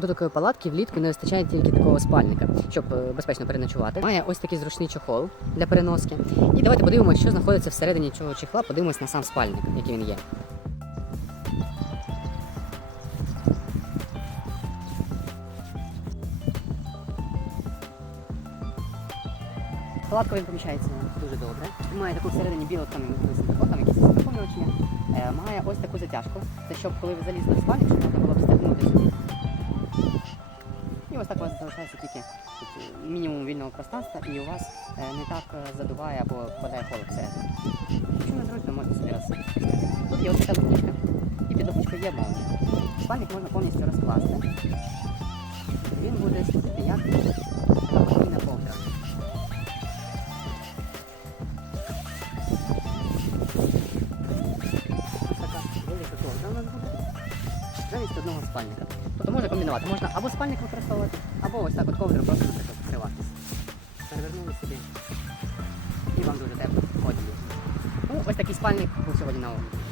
До такої палатки влітку не вистачає тільки такого спальника, щоб е, безпечно переночувати. Має ось такий зручний чохол для переноски. І давайте подивимося, що знаходиться всередині цього чехла. Подивимось на сам спальник, який він є. Палатка він поміщається дуже добре. Має таку всередині білу там там якісь заповнювачі. Е, має ось таку затяжку. Це щоб коли ви залізли в спальник, щоб можна було встигнути сюди. І ось так у вас залишається тільки мінімум вільного пространства, і у вас е, не так е, задуває або впадає холод це. Якщо не зручно, можна собі роз. Тут є ось така лопушка, і під лопушкою є молнія. Спальник можна повністю розкласти. Одного спальника. Тобто можна комбінувати. Можна або спальник використовувати, або ось так от ковдру просто, наприклад, покриватися. Перевернули собі. І вам дуже тепло. Ходіть. Ну, ось такий спальник був сьогодні на огляді.